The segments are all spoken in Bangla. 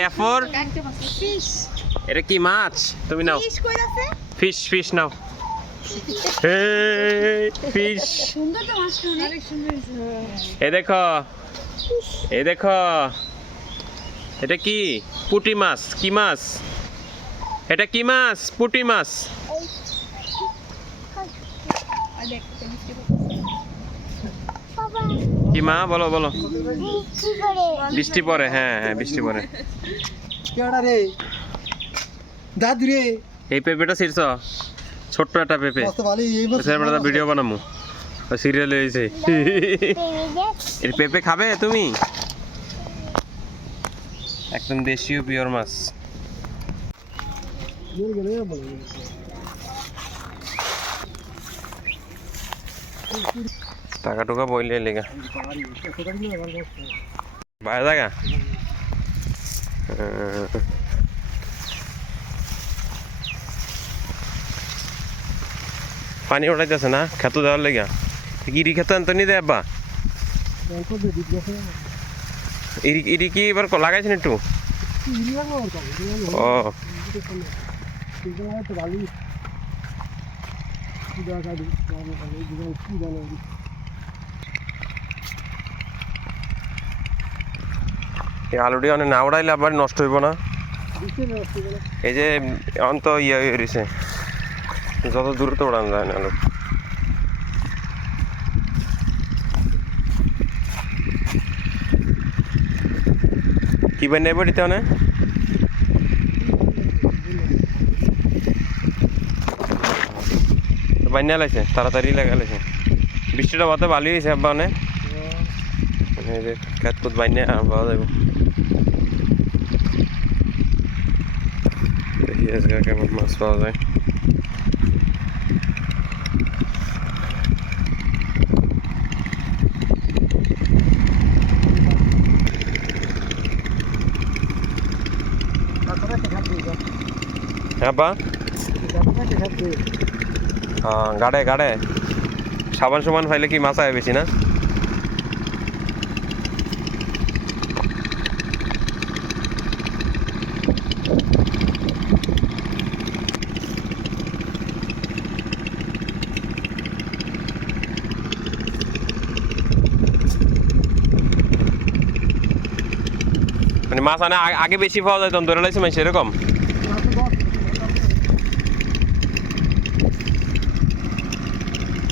এফোর ফিশ এটা কি মাছ? তুমি নাও ফিশ কই আছে ফিশ ফিশ নাও। ফিশ সুন্দর তো মাছটা অনেক সুন্দর এই দেখো এই দেখো এটা কি? পুঁটি মাছ। কি মাছ এটা? কি মাছ? পুঁটি মাছ। আর দেখ কি মা? বলো বলো। বৃষ্টি পড়ে, হ্যাঁ হ্যাঁ বৃষ্টি পড়ে। কেডা রে দাদু রে এই পেঁপেটা ছিড়ছ? ছোট্ট একটা পেঁপে। মস্ত ভালো এই বছর ভিডিও বানামু সিরিয়াল হয়েছে। এর পেঁপে খাবে তুমি? একদম দেশীয় পিওর মাছ। টাকা টুকা বইলে লেগা বাইরে জায়গা। পানি উঠাইতেছে না খেতে দেওয়ার লেগা। ইরি খেতে আনতো নি দে আব্বা। ইরি কি এবার লাগাইছেন একটু? ও এই আলুটি অনেক না উড়াইলে আবার নষ্ট হইব না। এই যে অন্ত ইয়ে হয়ে রয়েছে, যত দূরে তো উড়ানো যায় না আলু। কি বাই নেব দিতে অনেক বান্যা লাগছে, তাড়াতাড়ি লাগা লাগছে। বৃষ্টিটা বাতে ভালো হয়েছে আব্বা অনেক। এই যে খেত কুত বান্যা পাওয়া যাবে। দেখি আজকে কেমন মাছ পাওয়া যায়। হ্যাঁ বা গাড়ে গাড়ে সাবান সুবান ফাইলে কি মাছ আয় বেশি না? মানে মাছ আনে আগে বেশি পাওয়া যায় তখন ধরে লাইছে মাছ এরকম।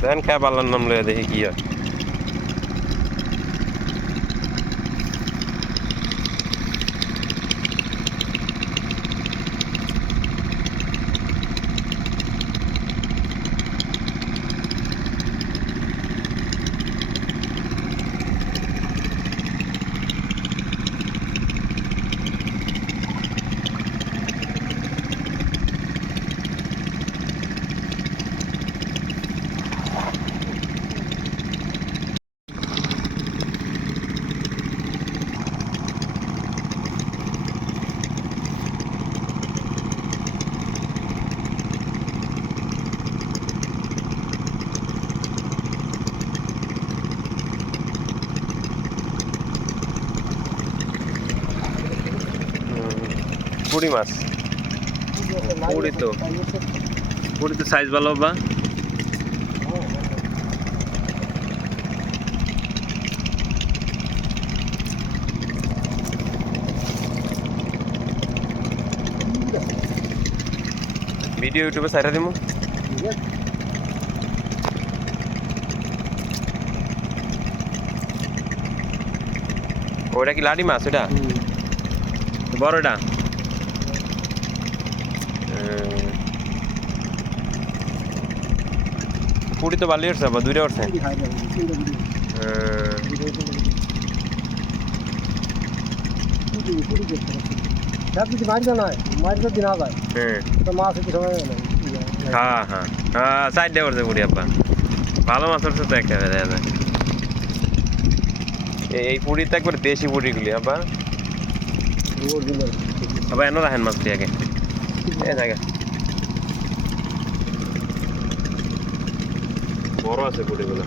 দেখেন খেয়ে পারলাম নাম লইয়া দেখি কি হয়। পুঁটি মাছ, পুঁটি তো সাইজ ভালো বা। ভিডিও ইউটিউবে সাইরা দিমু। ওটা কি লাডি মাছ? ওটা বড়টা? পুরি তো ভালোই উঠছে বা দুইটা উঠছে। হ্যাঁ হ্যাঁ হ্যাঁ সাইডে উঠছে পুরি আব্বা। ভালো মাছ উঠছে তো একটা দেখা যায়। এই পুরি তো একবার দেশি পুরিগুলি আব্বা। আবার এনে রাখেন মাছটি আগে এই জায়গা বড় আছে পুরিগুলো।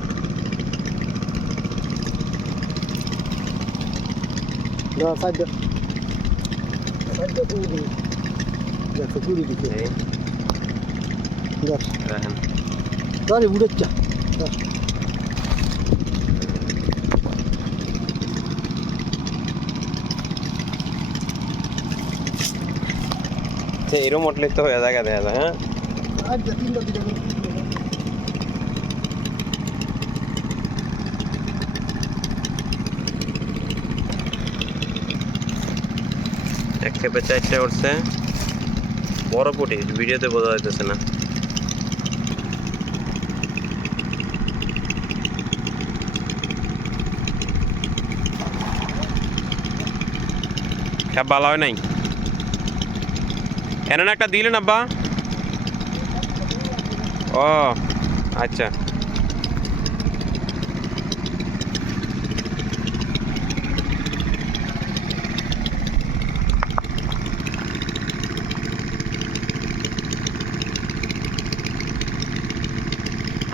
দেখো পুরো দিকে এই দেখ দেখেন তারে উড়েচ্ছা এরম উঠলে তো হয়ে জায়গা দেখা যায় হ্যাঁ আজ তিনটা দিকে এক খেপে 4টা উঠছে বড় পুটি ভিডিওতে বোঝা যাইতেছে না খেপ ভালো হয় নাই এনে একটা দিলেন আব্বা ও আচ্ছা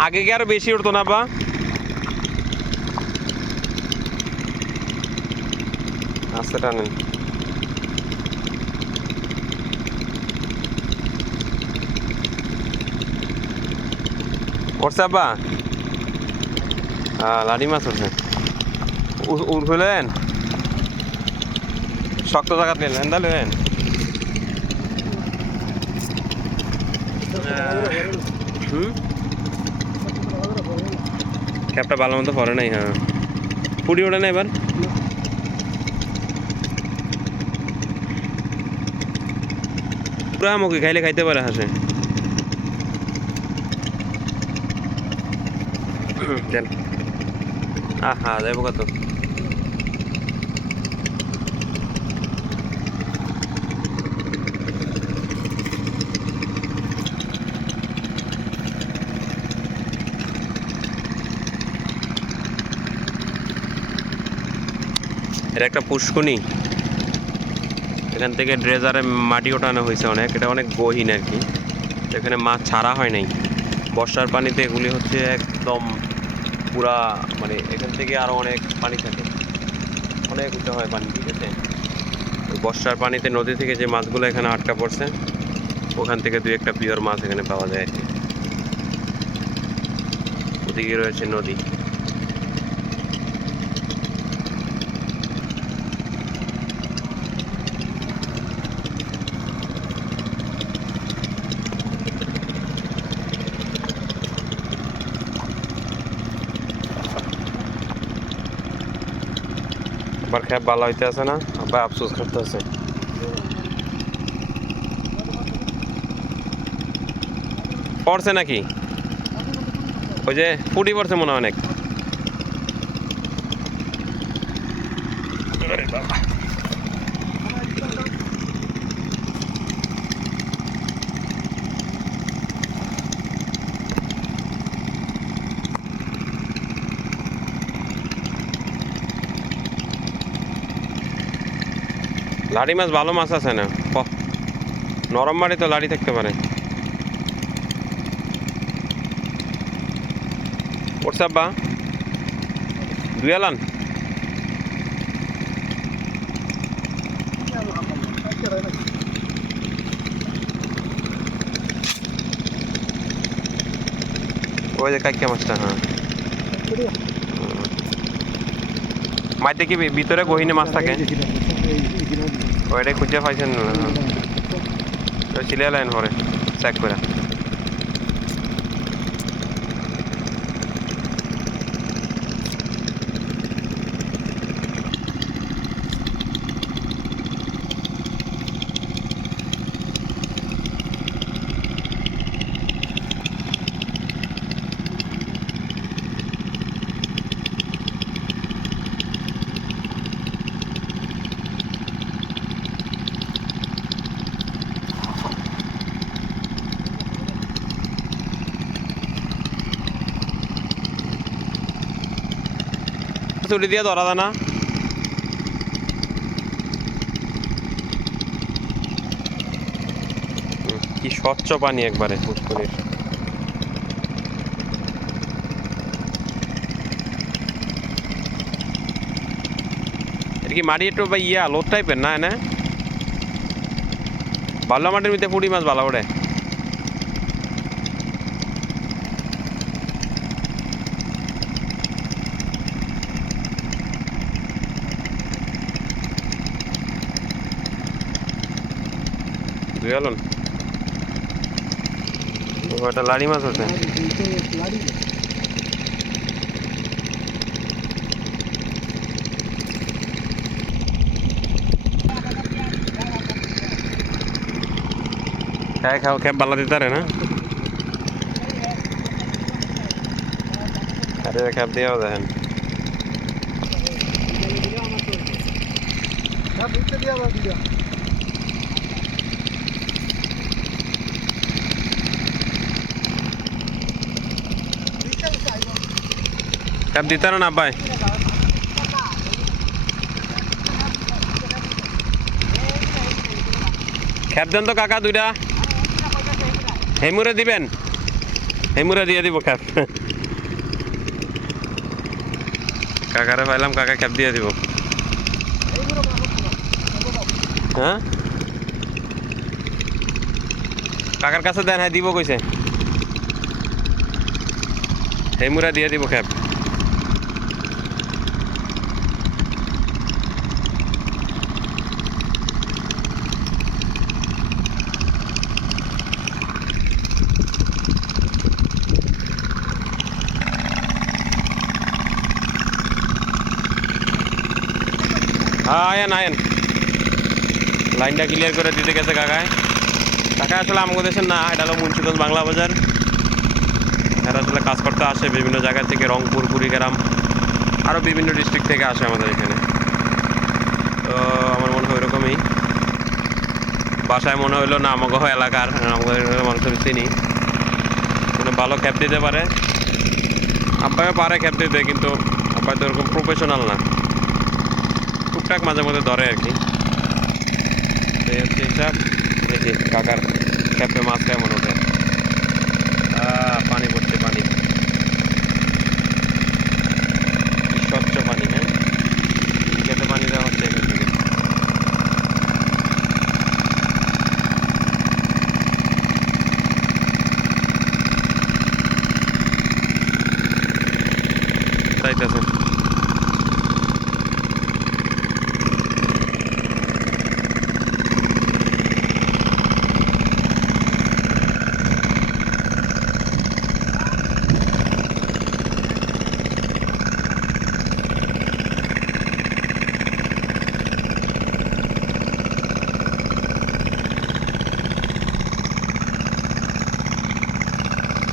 আগে কি আরো বেশি উঠতো না বা আস্তে টানেন উঠছে আব্বা লাড়ি মাছ উঠছে উঠলেন শক্ত জায়গা নিলেন তাহলেন ক্যাপটা ভালো মতো পরে নাই হ্যাঁ পুরি ওঠে না এবার পুরা মুখে খাইলে খাইতে পারে হাসে চল আহা যাইব কত এটা একটা পুষ্কুনি এখান থেকে ড্রেজারে মাটি ওঠানো হয়েছে অনেক এটা অনেক গহীন আর কি এখানে মাছ ছাড়া হয় নাই বর্ষার পানিতে এগুলি হচ্ছে একদম পুরা মানে এখান থেকে আরও অনেক পানি থাকে অনেক উঁচু হয় পানি ঠিক আছে ওই বর্ষার পানিতে নদী থেকে যে মাছগুলো এখানে আটকা পড়ছে ওখান থেকে দুই একটা পিওর মাছ এখানে পাওয়া যায় আর কি ওদিকে রয়েছে নদী আবার খেপ ভালো হইতে আছে না আবার আফসোস করতে আছে পড়ছে নাকি ওই যে পুটি পড়ছে মনে হয় অনেক লাড়ি মাছ ভালো মাছ আছে না নরম মাটি তো লাড়ি থাকতে পারে উঠছে আব্বা দুই আলান ওই যে কাইকা মাছটা হ্যাঁ মাইতে কি ভিতরে গহিনে মাছ থাকে ওইটাই খুঁজে পাইছেন না চিলে লাইন পরে চেক করে চুরি দিয়ে ধরা যায় না কি স্বচ্ছ পানি একবারে পুষ্করির এটা কি মাটি একটু বা লোড টাইপের না না ভালো মাটির ভিতরে পুঁটি মাছ ভালো ওঠে। দুই আলন ওটা লাড়ি মাছ আছে। লাড়ি খাই খাও খেপ বালা দিতে পারে না। আরে খেপ দিয়েও দেখেন বুঝতে দিয়া বা দিয়া খেপ দিতে পারে না ভাই। খেপ দেন তো কাকা দুইটা। হেমুরে দিবেন, হেমুরে দিয়ে দিব খেপ। কাকারে পাইলাম, কাকা খেপ দিয়ে দিব। হ্যাঁ কাকার কাছে দেন, হ্যাঁ দিব কইছে। হেমুরা দিয়ে দিব খেপ। আয়েন আয়েন, লাইনটা ক্লিয়ার করে দিতে গেছে কাকায়। কাকা আসলে আমাদের দেশের না, এটা হলো মুন্সিগঞ্জ বাংলা বাজার। এরা আসলে কাজ করতে আসে বিভিন্ন জায়গা থেকে, রংপুর, কুড়িগ্রাম, আরও বিভিন্ন ডিস্ট্রিক্ট থেকে আসে আমাদের এখানে। তো আমার মনে হয় ওইরকমই বাসায় মনে হইলো না আমাকে এলাকার, আমাদের মানুষের চিনি, মানে ভালো ক্যাপ দিতে পারে। আব্বাইও পারে ক্যাপ দিতে, কিন্তু আব্বাই তো ওরকম প্রফেশনাল না, টুকটাক মাঝে মধ্যে ধরে আর কি। এই হচ্ছে হিসাব। দেখি কাকার ক্যাপে মাছ কেমন ওঠে। পানি পড়ছে, পানি কি স্বচ্ছ পানি। হ্যাঁ খেতে পানি দেওয়া হচ্ছে এখান থেকে। চাইতেছে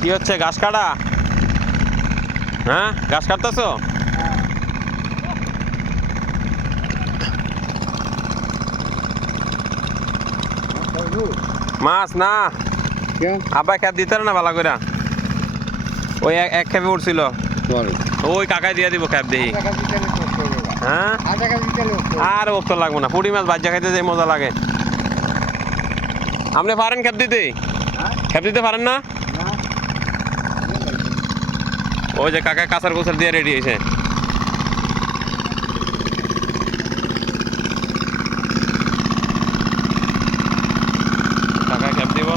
কি হচ্ছে, ঘাস কাটা? হ্যাঁ ঘাস কাটতেছো? মাছ না আব্বাই খেপ দিতে না ভালো করে। ওই এক খেপে উঠছিল, ওই কাকাই দিয়ে দিব খেপ দিই। হ্যাঁ আর ওক্ত লাগবো না, পুঁটি মাছ ভাজা খাইতে যে মজা লাগে। আপনি পারেন খেপ দিতে? খেপ দিতে পারেন না? ওই যে কাকা কাঁচার গোছার দিয়ে রেডি হয়েছে। কাকা খেপ দিব।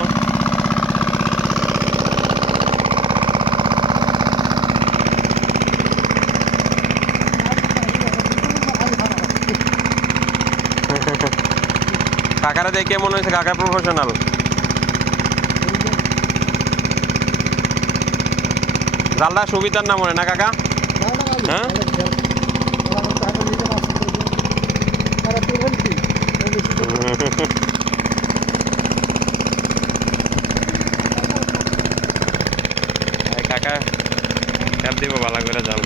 কাকারা দেখে মনে হয়েছে কাকা প্রফেশনাল। জালটা সুবিধার না মনে না কাকা? হ্যাঁ কাকা ক্যাপ দিব ভালো করে জাল।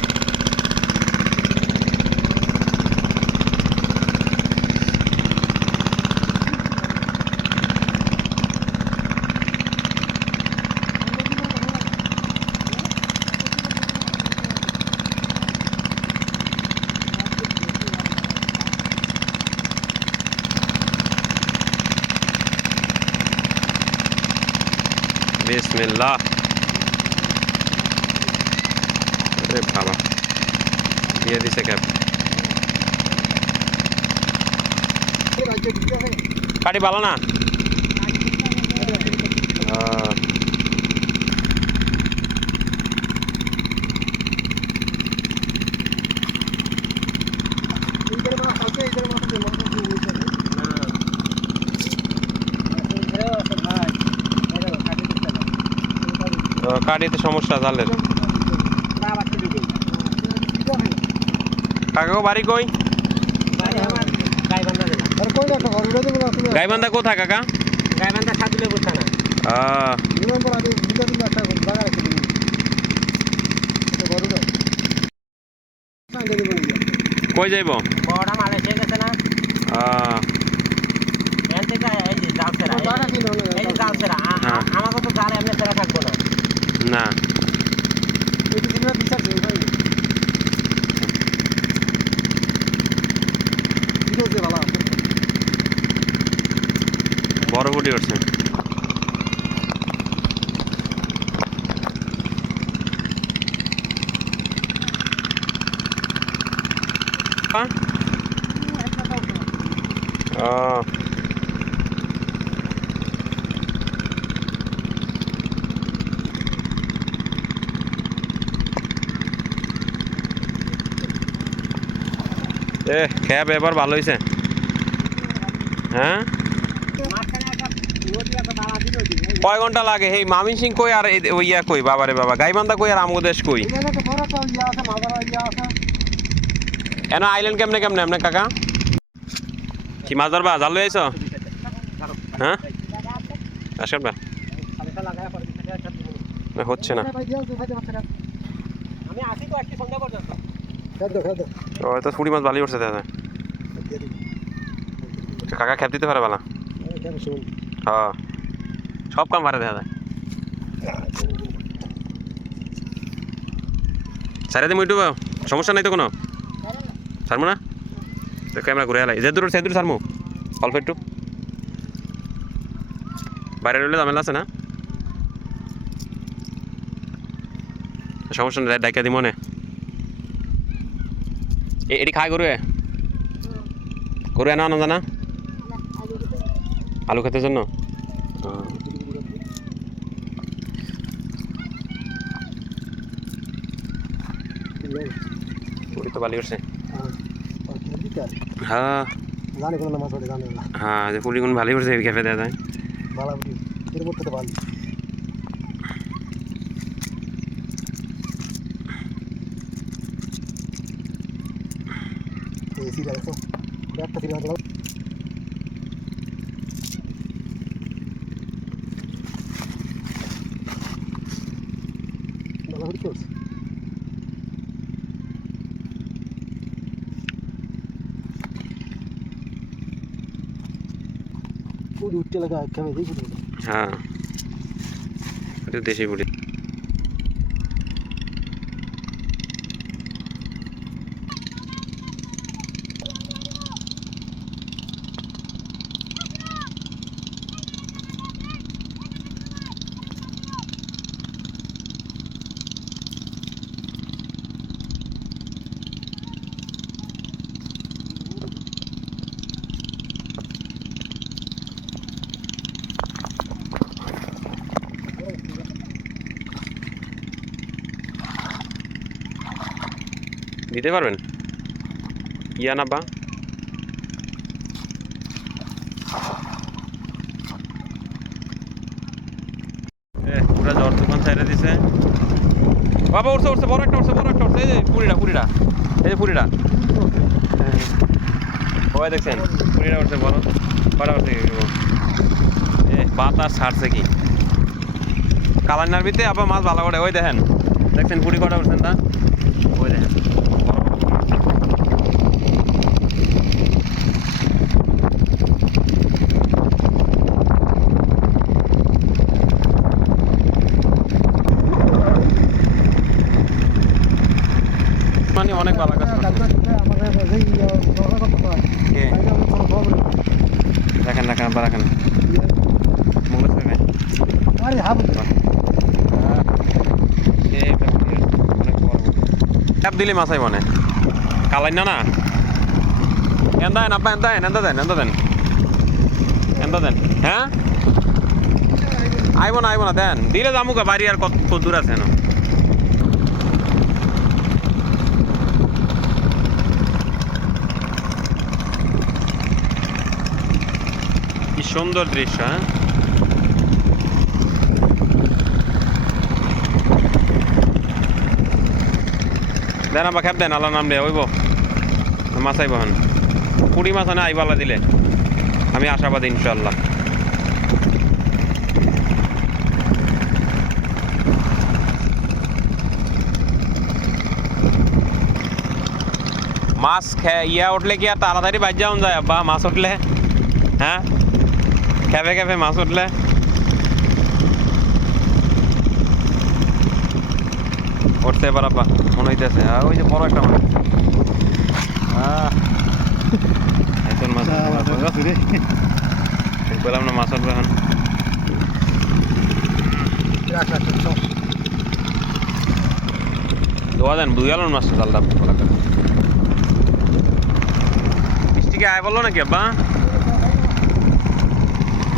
বিসমিল্লাহ। আরে বাবা দিয়ে দিছে ক্যাপ। কাটি ভালো না? এইটার মাছ আছে, এইটার মাছ আছে, মাছ আছে, ওই পাশে। কাটিতে সমস্যা জালের। কাকা বাড়ি কই? আর কই না, একটা ঘর উড়ে দেবো না, তুমি গাইবান্ধা কোথায় কাকা? দুই নম্বর আগে দুটা দিন একটা জায়গা রেখে দিবি। একটা ঘর উড়ে। সাইডে দেবো না। কই যাইব? জায়গা কিনে হলো না। আমাকে তো জালে এমনি ফেরা থাকবো না। না এই যে দিনটা বিচার দিই ভাই। ভিডিও দিয়ে ভালো আছে। বড় বুটি উঠছে। ক্যাব এবার ভালো হয়েছে। হ্যাঁ কয় ঘন্টা লাগে? এই মামিন সিং কই আর ওই ইয়া কই? বাবারে বাবা, গাইবান্ধা কই আর আমগোদেশ কই? এখানে তো বড় একটা ইয়া আছে, মাদারা ইয়া আছে। এনা আইল্যান্ড কেমনে কেমনে এমনে কাকা? কি মাছ ধরবা? জাল লই আইছো? হ্যাঁ আসেন বা না হচ্ছে না। ভাই দিও তো ভাই মাছটা। আমি আসি তো একটি সন্ধ্যা পর্যন্ত। খাদ্য। ও তো ফুড়ি মাছ ভালোই উঠছে দাদা। দিয়ে দিবি। কাকা খেপ দিতে পারে বালা? কেন শুন। হ্যাঁ সব কাম পারে দাদা। সারে দিম ইউটিউব, সমস্যা নাই তো কোনো? ছাড়মু না? তো ক্যামেরা ঘুরে এলাই যে দূর ছাড়মু অল্প একটু। বাইরে রইলে ঝামেলা আছে না? সমস্যা নেই, ডাইকা দি মনে। এটি খায় গরুয়ে? গরু এনে আনা জানা? আলু খেতে জন্য? পুরি তো ভালো করছে। হ্যাঁ জানি কোন মাছ ধরে জানি না। হ্যাঁ যে পুরি গুণ ভালোই করছে খেপে দেওয়া যায়। ভালো বুঝি। এর মধ্যে তো ভালো। এই সিরা তো একটা সিরা দাও। ভালো করে চলছে। পুরি উঠতে লাগা খাবে দেখি তো। হ্যাঁ এটা দেশি পুরি। দিতে পারবেন ইয়া না বা? পুরা জ্বর তুফান ছেড়ে দিছে বাবা। উঠছে বড় একটা উঠছে। এই যে পুরিটা এই যে পুরিটা সবাই দেখছেন পুরিটা উঠছে বড় কটা উঠছে। বাতাস ছাড়ছে কি কালান্নার ভিতরে আবার মাছ ভালো করে। ওই দেখেন দেখছেন পুরি কটা উঠছেন না? ওই দেখেন মানে অনেক ভালো কাজ করছে। রাখেন মুখ দেখবেন। ক্যাপ দিলে মাছাই মনে কালাই না এন্দান আপা এন্দান হ্যাঁ আইব না দেন দিলে যামুকা বাড়ি আর কত দূর আছে না কি সুন্দর দৃশ্য হ্যাঁ দেন আবার খেপ দেন আল্লাহ নাম দে ওইব মাছ আইব হন কুড়ি মাছ আনে আইবালা দিলে আমি আশাবাদী ইনশাল্লাহ মাছ ইয়া উঠলে কি আর তাড়াতাড়ি বাজ যাওয়া যায় আব্বা মাছ উঠলে হ্যাঁ খেপে খেপে মাছ উঠলে উঠতে এবার আব্বা মনে হইতেছে ওই যে বড় একটা মাছ এখন মাছ বললাম না মাছ উঠবে এখন দোয়া দেন বুঝে গেল মাছটা জালটা বৃষ্টিকে আয় বললো নাকি আব্বা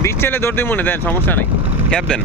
দিচ্ছেলে দৌড় দিয়ে মনে দেন সমস্যা নেই ক্যাব দেন